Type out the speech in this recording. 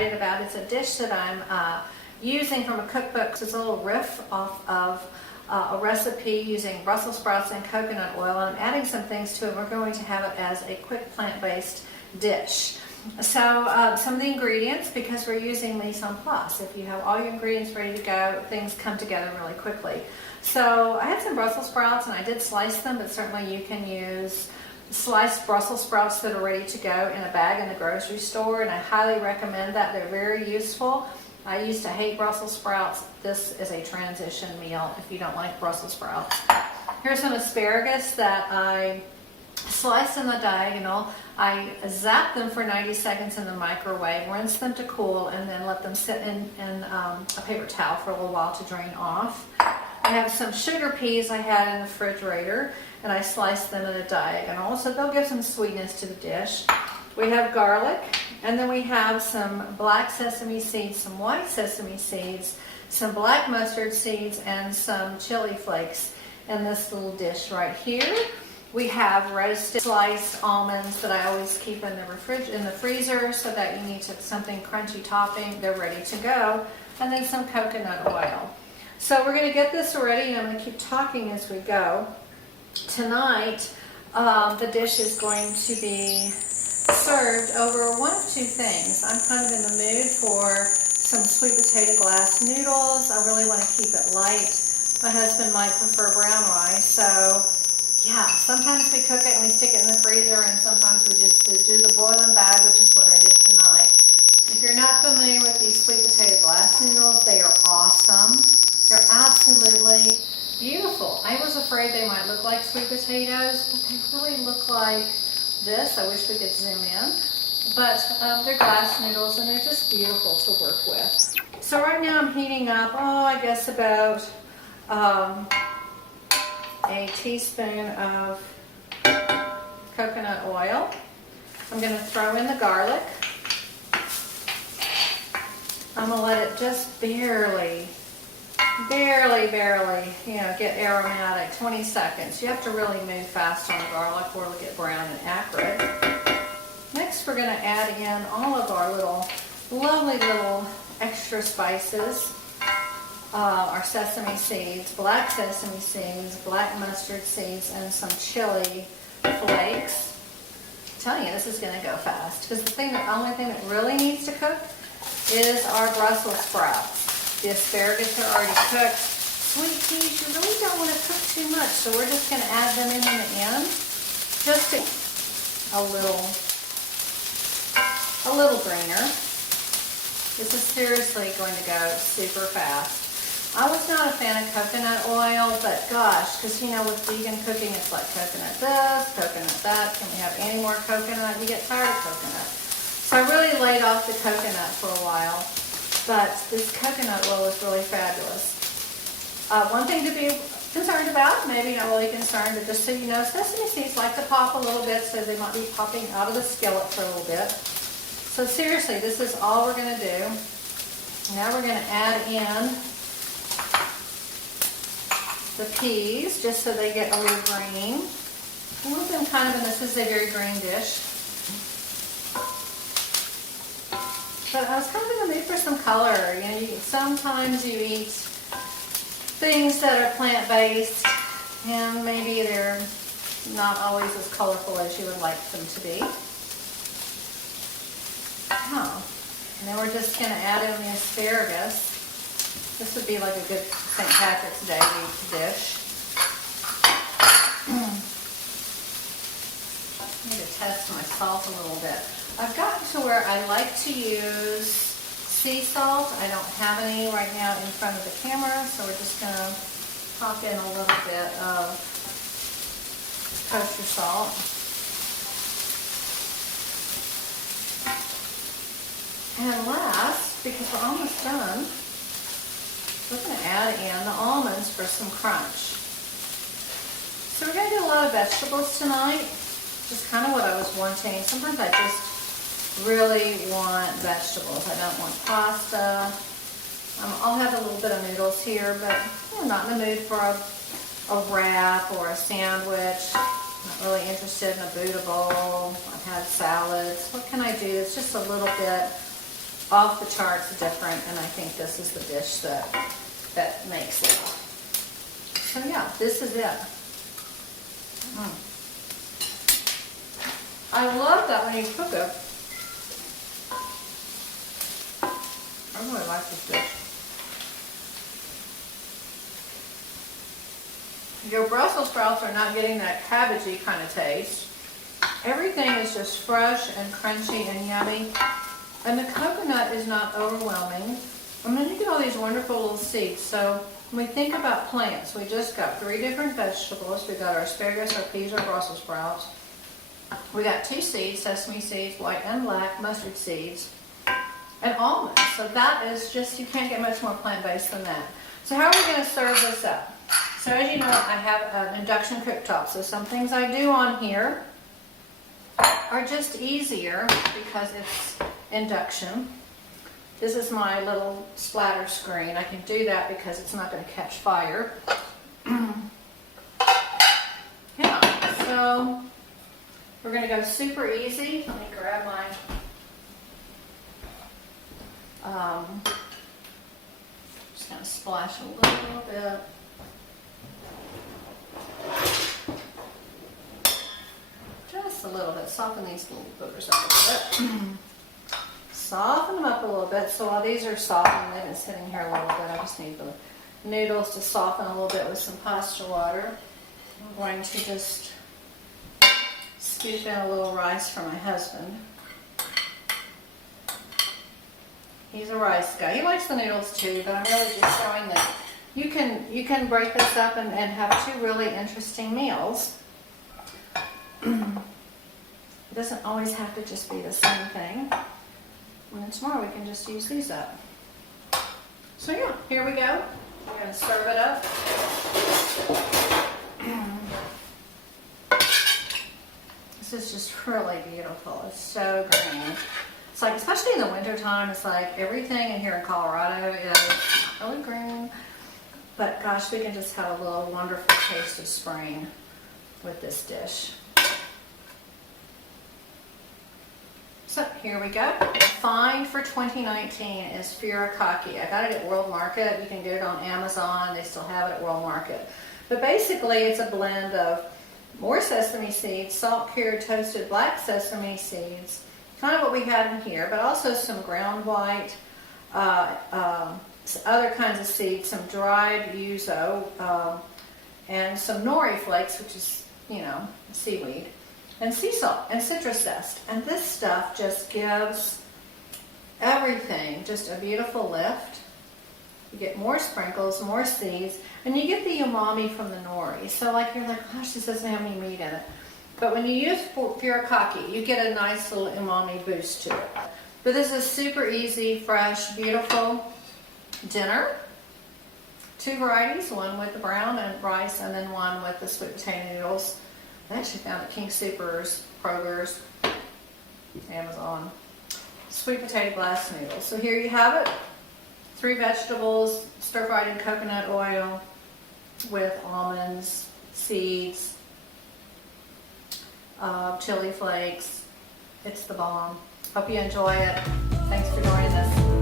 excited about. It's a dish that I'm using from a cookbook. It's a little riff off of a recipe using Brussels sprouts and coconut oil, and I'm adding some things to it. We're going to have it as a quick plant-based dish. So some of the ingredients, because we're using mise en place, if you have all your ingredients ready to go, things come together really quickly. So I had some Brussels sprouts and I did slice them, but certainly you can use sliced Brussels sprouts that are ready to go in a bag in the grocery store, and I highly recommend that. They're very useful. I used to hate Brussels sprouts. This is a transition meal if you don't like Brussels sprouts. Here's some asparagus that I sliced in the diagonal. I zapped them for 90 seconds in the microwave, rinse them to cool, and then let them sit in a paper towel for a little while to drain off. I have some sugar peas I had in the refrigerator, and I sliced them in a diagonal, so they'll give some sweetness to the dish. We have garlic, and then we have some black sesame seeds, some white sesame seeds, some black mustard seeds, and some chili flakes in this little dish right here. We have roasted sliced almonds that I always keep in the freezer, so that you need something crunchy topping. They're ready to go. And then some coconut oil. So we're going to get this ready, and I'm going to keep talking as we go. Tonight, the dish is going to be served over one of two things. I'm kind of in the mood for some sweet potato glass noodles. I really want to keep it light. My husband might prefer brown rice, so yeah, sometimes we cook it and we stick it in the freezer, and sometimes we just do the boil and bag, which is what I did tonight. If you're not familiar with these sweet potato glass noodles, they are awesome. They're absolutely beautiful. I was afraid they might look like sweet potatoes, but they really look like this. I wish we could zoom in. But they're glass noodles, and they're just beautiful to work with. So right now I'm heating up, I guess about a teaspoon of coconut oil. I'm going to throw in the garlic. I'm going to let it just barely, get aromatic. 20 seconds. You have to really move fast on the garlic or it'll get brown and acrid. Next, we're going to add in all of our lovely little extra spices. Our sesame seeds, black sesame seeds, black mustard seeds, and some chili flakes. I'm telling you, this is going to go fast, because the only thing that really needs to cook is our Brussels sprouts. The asparagus are already cooked. Sweet peas, you really don't want to cook too much, so we're just going to add them in the end, just to a little greener. This is seriously going to go super fast. I was not a fan of coconut oil, but gosh, because with vegan cooking, it's like coconut this, coconut that. Can we have any more coconut? You get tired of coconut. So I really laid off the coconut for a while, but this coconut oil is really fabulous. One thing to be concerned about, maybe not really concerned, but just so you know, sesame seeds like to pop a little bit, so they might be popping out of the skillet for a little bit. So seriously, this is all we're going to do. Now we're going to add in the peas, just so they get a little green. I want them kind of, and this is a very green dish. But I was kind of in the mood for some color. Sometimes you eat things that are plant-based, and maybe they're not always as colorful as you would like them to be. And then we're just going to add in the asparagus. This would be like a good St. Patrick's Day dish. I need to test my salt a little bit. I've gotten to where I like to use sea salt. I don't have any right now in front of the camera, so we're just going to pop in a little bit of kosher salt. And last, because we're almost done, we're going to add in the almonds for some crunch. So we're going to do a lot of vegetables tonight, just kind of what I was wanting. Sometimes I just really want vegetables. I don't want pasta. I'll have a little bit of noodles here, but I'm not in the mood for a wrap or a sandwich. Not really interested in a Buddha bowl. I've had salads. What can I do? It's just a little bit off the charts different, and I think this is the dish that makes it. So yeah, this is it. I love that when you cook it. I really like this dish. Your Brussels sprouts are not getting that cabbagey kind of taste. Everything is just fresh and crunchy and yummy. And the coconut is not overwhelming. And then you get all these wonderful little seeds. So when we think about plants, we just got 3 different vegetables. We got our asparagus, our peas, our Brussels sprouts. We got 2 seeds, sesame seeds, white and black, mustard seeds, and almonds. So that is just, you can't get much more plant-based than that. So how are we going to serve this up? So as you know, I have an induction cooktop. So some things I do on here are just easier because it's induction. This is my little splatter screen. I can do that because it's not going to catch fire. Yeah, so we're going to go super easy. Let me grab my just going to splash a little bit. Just a little bit. Soften these little boogers up a little bit. Soften them up a little bit. So while these are softening, they've been sitting here a little bit. I just need the noodles to soften a little bit with some pasta water. I'm going to just scoop in a little rice for my husband. He's a rice guy. He likes the noodles too, but I'm really just showing that you can break this up and have 2 really interesting meals. It doesn't always have to just be the same thing. And then tomorrow we can just use these up. So yeah, here we go. I'm going to serve it up. This is just really beautiful. It's so green. It's like, especially in the winter time, it's like everything in here in Colorado is really green. But gosh, we can just have a little wonderful taste of spring with this dish. So here we go. The find for 2019 is furikake. I got it at World Market. You can get it on Amazon. They still have it at World Market. But basically, it's a blend of more sesame seeds, salt-cured toasted black sesame seeds, kind of what we had in here, but also some ground white, other kinds of seeds, some dried yuzu, and some nori flakes, which is, you know, seaweed, and sea salt and citrus zest. And this stuff just gives everything just a beautiful lift. You get more sprinkles, more seeds, and you get the umami from the nori. So like you're like, gosh, this doesn't have any meat in it. But when you use furikake, you get a nice little umami boost to it. But this is super easy, fresh, beautiful dinner. 2 varieties, one with the brown and rice, and then one with the sweet potato noodles. I actually found at King Soopers, Kroger's, Amazon. Sweet potato blast noodles. So here you have it. 3 vegetables, stir-fried in coconut oil with almonds, seeds, chili flakes. It's the bomb. Hope you enjoy it. Thanks for joining us.